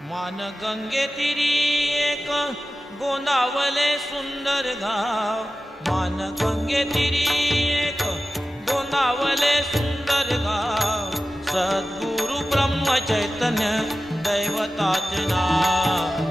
मान गंगे तिरी एक गोंदावले सुंदर गाव, मान गंगे तिरी एक गोंदावले सुंदर गाव, सद्गुरु ब्रह्म चैतन्य दैवताचे नाव,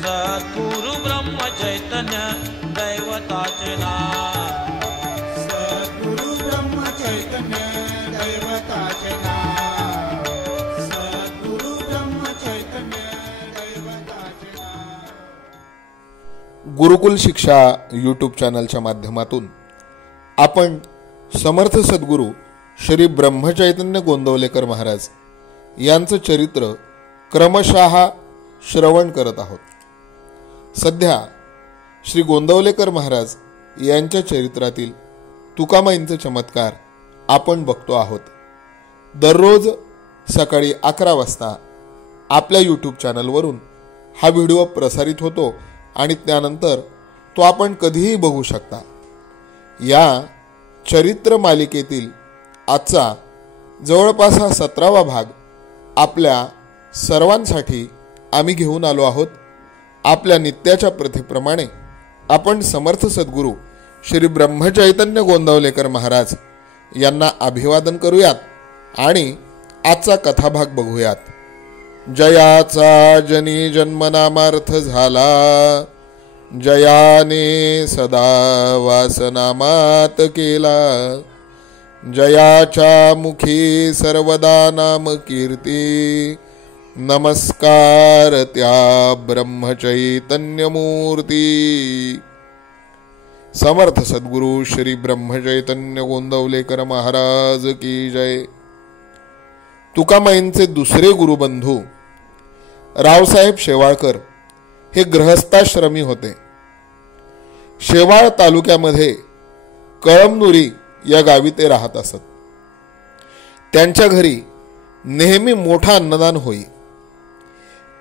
सद्गुरु ब्रह्म चैतन्य दैवताचे नाव, सद्गुरु ब्रह्म चैतन्य दैवताचे नाव, सद्गुरु ब्रह्म चैतन्य दैवताचे नाव. गुरुकुल शिक्षा यूट्यूब चॅनलच्या माध्यमातून आपण समर्थ सद्गुरू श्री ब्रह्मचैतन्य गोंदवलेकर महाराज यांचं चरित्र क्रमशः श्रवण करत आहोत. सध्या श्री गोंदवलेकर महाराज यांच्या चरित्रातील तुकामाईंचे चमत्कार आपण बघतो आहोत. दररोज सकाळी 11 वाजता आपल्या यूट्यूब चॅनलवरून हा व्हिडिओ प्रसारित होतो आणि त्यानंतर तो आपण कधीही बघू शकता. या चरित्र मालिकेतील आजचा जवळपास हा 17वा भाग आपल्या सर्वांसाठी आम्ही घेऊन आलो आहोत. आपल्या नित्याच्या प्रथेप्रमाणे आपण समर्थ सद्गुरू श्री ब्रह्मचैतन्य गोंदवलेकर महाराज यांना अभिवादन करूयात आणि आजचा कथाभाग बघूयात. जयाचा जनी जन्मनामार्थ झाला, जयाने सदा वासनामात केला, जयाच्या मुखी सर्वदा नाम कीर्ती, नमस्कार त्या ब्रह्मचैतन्य मूर्ती. समर्थ सद्गुरू श्री ब्रह्मचैतन्य गोंदवलेकर महाराज की जय. तुकामाईंचे दुसरे गुरुबंधू रावसाहेब शेवाळकर हे गृहस्थाश्रमी होते. शेवाळ तालुक्यामध्ये कळमनुरी या गावी ते राहत असत. त्यांच्या घरी नेहमी मोठा अन्नदान होई.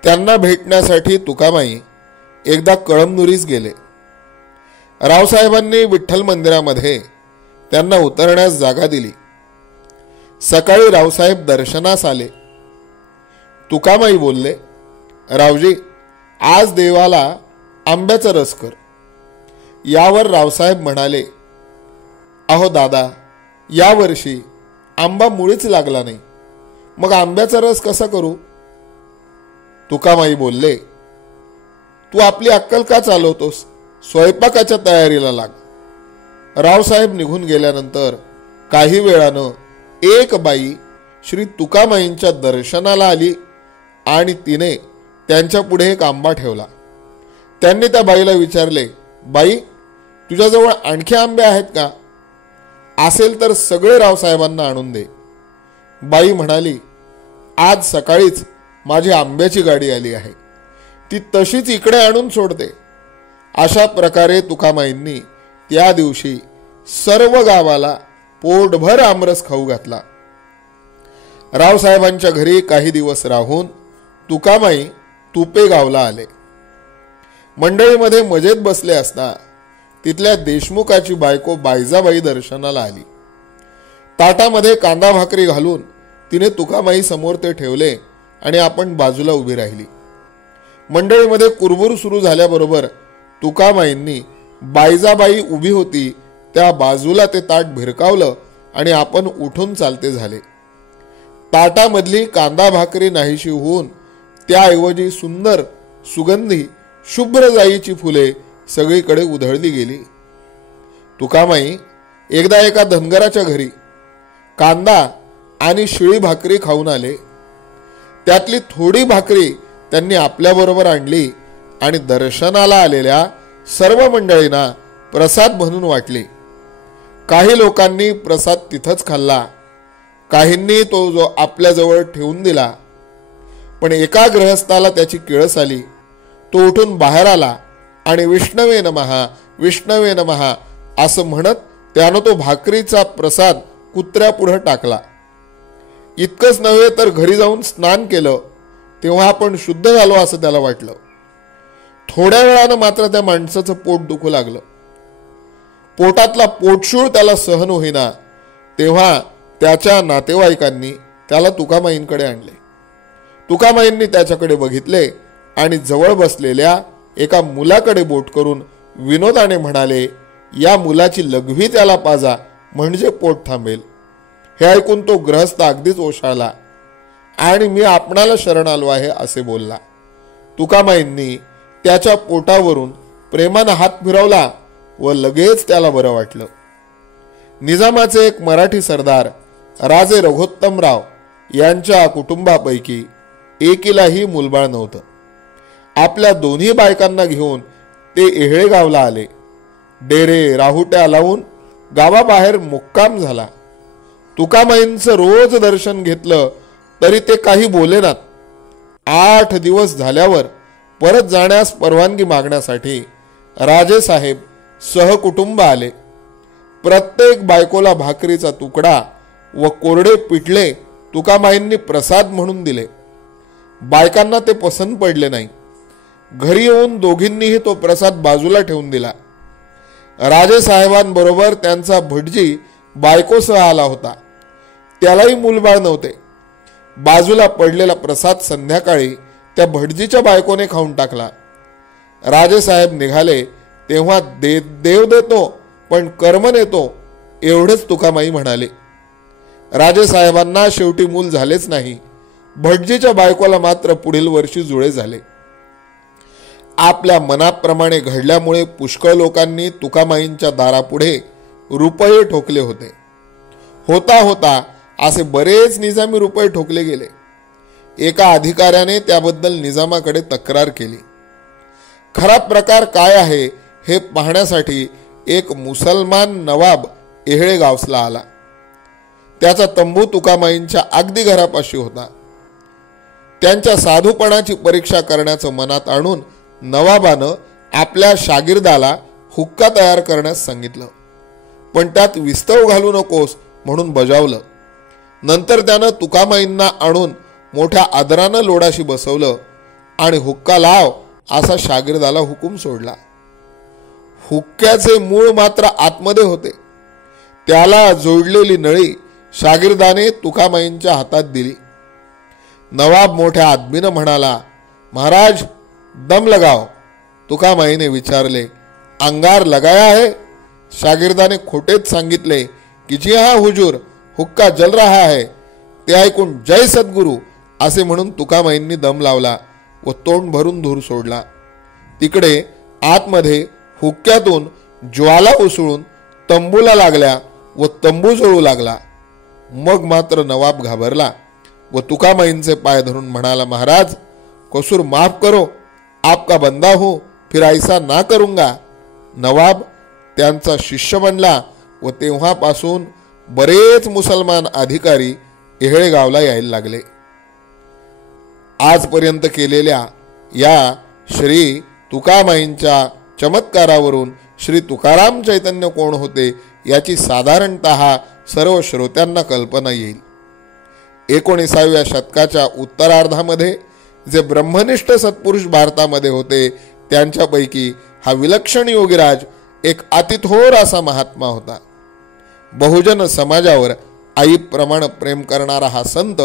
त्यांना भेटण्यासाठी तुकामाई एकदा कळमनुरीस गेले. रावसाहेबांनी विठ्ठल मंदिरामध्ये त्यांना उतरण्यास जागा दिली. सकाळी रावसाहेब दर्शनास आले. तुकामाई बोलले, रावजी, आज देवाला आंब्याचा रस कर. यावर रावसाहेब म्हणाले, अहो दादा, यावर्षी आंबा मुळीच लागला नाही, मग आंब्याचा रस कसा करू? तुकामाई बोलले, तू आपली अक्कल का चालवतोस? स्वयंपाकाच्या तयारीला लाग. रावसाहेब निघून गेल्यानंतर काही वेळानं एक बाई श्री तुकामाईंच्या दर्शनाला आली आणि तिने त्यांच्या पुढे एक आंबा ठेवला. त्यांनी त्या बाईला विचारले, बाई, तुझ्याजवळ आणखी आंबे आहेत का? असेल तर सगळे रावसाहेबांना आणून दे. बाई म्हणाली, आज सकाळीच माझी आंब्याची गाडी आली आहे, ती तशीच इकडे आणून सोडते. अशा प्रकारे तुकामाईंनी त्या दिवशी सर्व गावाला पोटभर आमरस खाऊ घातला. रावसाहेबांच्या घरी काही दिवस राहून तुकामाई तुपे गावला आले. मंडळीमध्ये मजेत बसले असता तिथल्या देशमुखाची बायको बायजाबाई दर्शनाला आली. ताटामध्ये कांदा भाकरी घालून तिने तुकामाई समोर ते ठेवले आणि आपण बाजूला उभी राहिली. मंडळीमध्ये कुरबुर सुरू झाल्याबरोबर तुकामाईंनी बायजाबाई उभी होती त्या बाजूला ते ताट भिरकावलं आणि आपण उठून चालते झाले. ताटामधली कांदा भाकरी नाहीशी होऊन त्याऐवजी सुंदर सुगंधी शुभ्र जाईची फुले सगळीकडे उधळली गेली. तुकामाई एकदा एका धनगराच्या घरी कांदा आणि शिळी भाकरी खाऊन आले. त्यातली थोडी भाकरी त्यांनी आपल्याबरोबर आणली आणि दर्शनाला आलेल्या सर्व मंडळींना प्रसाद म्हणून वाटली. काही लोकांनी प्रसाद तिथंच खाल्ला, काहींनी तो जो आपल्याजवळ ठेवून दिला. पण एका गृहस्थाला त्याची किळस आली. तो उठून बाहेर आला आणि विष्णवे नमः विष्णवे नमः असं म्हणत त्यानं तो भाकरीचा प्रसाद कुत्र्यापुढं टाकला. इतकंच नव्हे तर घरी जाऊन स्नान केलं तेव्हा आपण शुद्ध झालो असं त्याला वाटलं. थोड्या वेळानं मात्र त्या माणसाचं पोट दुखू लागलं. पोटातला पोटशूळ त्याला सहन होईना तेव्हा त्याच्या नातेवाईकांनी त्याला तुकामाईंकडे आणले. तुकामाईंनी त्याच्याकडे बघितले आणि जवळ बसलेल्या एका मुलाकडे बोट करून विनोदाने म्हणाले, या मुलाची लघवी त्याला पाजा, म्हणजे पोट थांबेल. हे ऐकून तो गृहस्थ अगदीच ओशाळला आणि मी आपणाला शरण आलो आहे असे बोलला. तुकामाईंनी त्याच्या पोटावरून प्रेमानं हात फिरवला व लगेच त्याला बरं वाटलं. निजामाचे एक मराठी सरदार राजे रघोत्तमराव यांच्या कुटुंबापैकी एकीलाही मुलबाळ नव्हतं. आपल्या दोन्ही बायकांना घेऊन ते येहळे गावला आले. डेरे राहुट्या लावून गावाबाहेर मुक्काम झाला. तुकामाईंचं रोज दर्शन घेतलं तरी ते काही बोलेनात. 8 दिवस झाल्यावर परत जाण्यास परवानगी मागण्यासाठी राजेसाहेब सहकुटुंब आले. प्रत्येक बायकोला भाकरीचा तुकडा व कोरडे पिठले तुकामाईंनी प्रसाद म्हणून दिले. बायकांना ते पसंत पडले नाही. घरी येऊन दोघींनीही तो प्रसाद बाजूला ठेवून दिला. राजेसाहेबांबरोबर त्यांचा भटजी बायकोसह आला होता. त्यालाही मूलबाळ नव्हते. बाजूला पडलेला प्रसाद संध्याकाळी त्या भटजीच्या बायकोने खाऊन टाकला. राजेसाहेब निघाले तेव्हा देव देतो पण कर्म नेतो एवढेच तुकामाई म्हणाले. राजेसाहेबांना शेवटी मूल झालेच नाही. भटजीच्या बायकोला मात्र पुढील वर्षी जुळे झाले. आपल्या मनाप्रमाणे घडल्यामुळे पुष्कळ लोकांनी तुकामाईंच्या दारापुढे रुपये ठोकले होते. होता होता असे बरेच निजामी रुपये ठोकले गेले. एका अधिकाऱ्याने त्याबद्दल निजामाकडे तक्रार केली. खरा प्रकार काय आहे हे पाहण्यासाठी एक मुसलमान नवाब येहळे गावसला आला. त्याचा तंबू तुकामाईंच्या अगदी घरापाशी होता. त्यांच्या साधूपणाची परीक्षा करण्याचं मनात आणून नवाबानं आपल्या शागिर्दाला हुक्का तयार करण्यास सांगितलं, पण त्यात विस्तव घालू नकोस म्हणून बजावलं. नंतर त्यानं तुकामाईंना आणून मोठ्या आदरानं लोडाशी बसवलं आणि हुक्का लाव असा शागिर्दाला हुकूम सोडला. हुक्क्याचे मूळ मात्र आतमध्ये होते. त्याला जोडलेली नळी शागिर्दाने तुकामाईंच्या हातात दिली. नवाब मोठ्या आदमीनं म्हणाला, महाराज दम लगाओ. तुकामाईने विचारले, अंगार लगाया है? शागिर्दाने खोटेच सांगितले की जी हा हुजूर, हुक्का जल रहा है. ते ऐकून जय सद्गुरू असे म्हणून तुकामाईंनी दम लावला व तोंड भरून धूर सोडला. तिकडे आतमध्ये हुक्क्यातून ज्वाला उसळून तंबूला लागल्या व तंबू जळू लागला. मग मात्र नवाब घाबरला व तुकामाईंचे पाय धरून म्हणाला, महाराज कसूर माफ करो, आपका बंदा हूं, फिर ऐसा ना करूंगा. नवाब त्यांचा शिष्य बनला व तेव्हापासून बरेच मुसलमान अधिकारी येहळे गावला यायला लागले. आजपर्यंत केलेल्या या श्री तुकामाईंच्या चमत्कारावरून श्री तुकाराम चैतन्य कोण होते याची साधारणतः सर्व श्रोत्यांना कल्पना येईल. 19व्या शतकाच्या उत्तरार्धामध्ये जे ब्रह्मनिष्ठ सत्पुरुष भारतामध्ये होते त्यांच्यापैकी हा विलक्षण योगीराज एक अतिथोर असा महात्मा होता. बहुजन समाजावर आईप्रमाणे प्रेम करणारा हा संत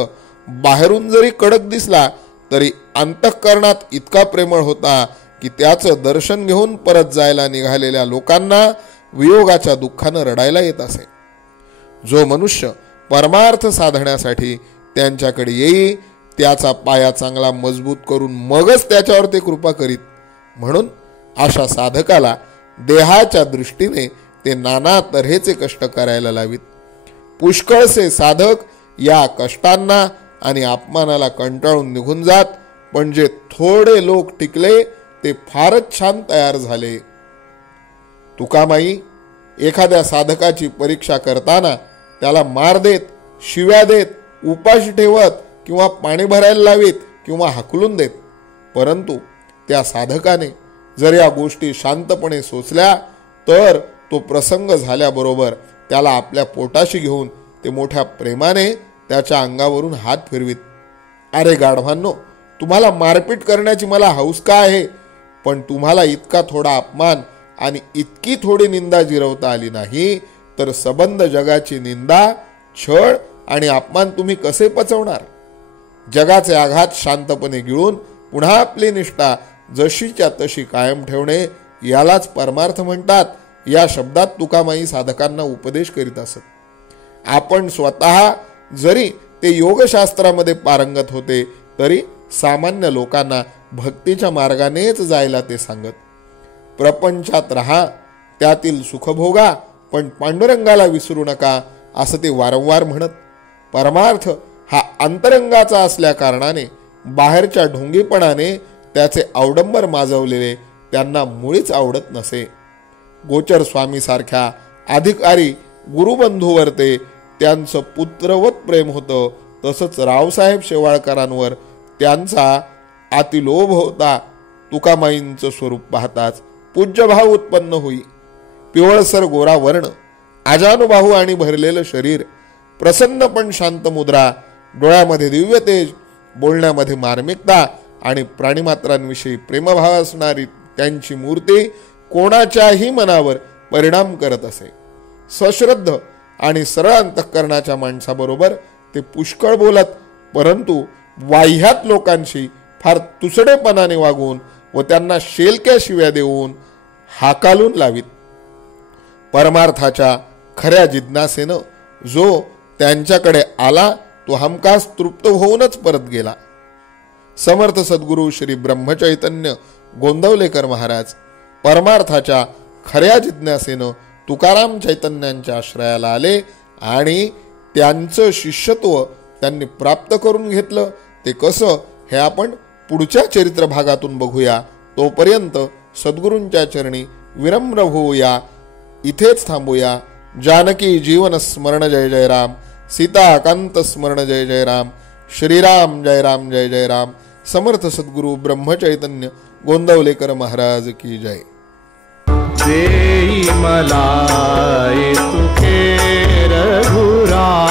बाहेरून जरी कडक दिसला तरी अंतःकरणात इतका प्रेमळ होता की त्याचं दर्शन घेऊन परत जायला निघालेल्या लोकांना वियोगाच्या दुःखानं रडायला येत असे. जो मनुष्य परमार्थ साधण्यासाठी त्यांच्याकडे येई त्याचा पाया चांगला मजबूत करून मगच त्याच्यावर ते कृपा करीत. म्हणून अशा साधकाला देहाच्या दृष्टीने ते नाना तऱ्हेचे कष्ट करायला लावीत. पुष्कळसे साधक या कष्टांना आणि अपमानाला कंटाळून निघून जात, पण जे थोडे लोक टिकले ते फारच छान तयार झाले. तुकामाई एखाद्या साधकाची परीक्षा करताना त्याला मार देत, शिव्या देत, उपाशी ठेवत किंवा पाणी भरायला लावीत किंवा हाकलून देत. परंतु त्या साधकाने जर या गोष्टी शांतपणे सोचल्या तर तो प्रसंग झाल्याबरोबर त्याला आपल्या पोटाशी घेऊन ते मोठ्या प्रेमाने त्याच्या अंगावरून हात फिरवीत. अरे गाढवांनो, तुम्हाला मारपीट करण्याची मला हौस का आहे, पण तुम्हाला इतका थोडा अपमान आणि इतकी थोडी निंदा जिरवता आली नाही तर सबंध जगाची निंदा, छळ आणि अपमान तुम्ही कसे पचवणार. जगाचे आघात शांतपणे गिळून पुन्हा आपली निष्ठा जशीच्या तशी कायम ठेवणे यालाच परमार्थ म्हणतात. या शब्दात तुकामाई साधकांना उपदेश करीत असत. आपण स्वतः जरी ते योगशास्त्रामध्ये पारंगत होते तरी सामान्य लोकांना भक्तीच्या मार्गानेच जायला ते सांगत. प्रपंचात राहा, त्यातील सुखभोगा, पण पांडुरंगाला विसरू नका असं ते वारंवार म्हणत. परमार्थ हा अंतरंगाचा असल्या कारणाने बाहेरच्या ढोंगीपणाने त्याचे अवडंबर माजवलेले त्यांना मुळीच आवडत नसे. गोचर स्वामी सारख्या अधिकारी गुरुबंधूवर ते त्यांचं पुत्रवत प्रेम होतं. तसंच रावसाहेब शेवाळकरांवर त्यांचा अतिलोभ होता. तुकामाईंचं स्वरूप पाहताच पूज्यभाव उत्पन्न होई. पिवळसर गोरा वर्ण, आजानुबाहू आणि भरलेलं शरीर, प्रसन्न पण शांत मुद्रा, डोळ्यामध्ये दिव्य तेज, बोलण्यामध्ये मार्मिकता आणि प्राणिमात्रांविषयी प्रेमभाव असणारी त्यांची मूर्ती कोणाच्याही मनावर परिणाम करत असे. सश्रद्ध आणि सरळ अंतःकरणाच्या माणसाबरोबर ते पुष्कळ बोलत, परंतु वाह्यात लोकांशी फार तुसडेपणाने वागून व त्यांना शेलक्या शिव्या देऊन हाकालून लावीत. परमार्थाच्या खऱ्या जिज्ञासेनं जो त्यांच्याकडे आला तो हमखास तृप्त होऊनच परत गेला. समर्थ सद्गुरू श्री ब्रह्मचैतन्य गोंदवलेकर महाराज परमार्थाच्या खऱ्या जिज्ञासेनं तुकाराम चैतन्यांच्या आश्रयाला आले आणि त्यांचं शिष्यत्व त्यांनी प्राप्त करून घेतलं. ते कसं हे आपण पुढच्या चरित्र भागातून बघूया. तोपर्यंत सद्गुरूंच्या चरणी विनम्र होऊया. इथेच थांबूया. जानकी जीवन स्मरण जय जय राम, सीता कांत स्मरण जय जय राम, श्रीराम जय राम जय जय राम. समर्थ सद्गुरू ब्रह्मचैतन्य गोंदवलेकर महाराज की जय. देई मला तुके रघुराया.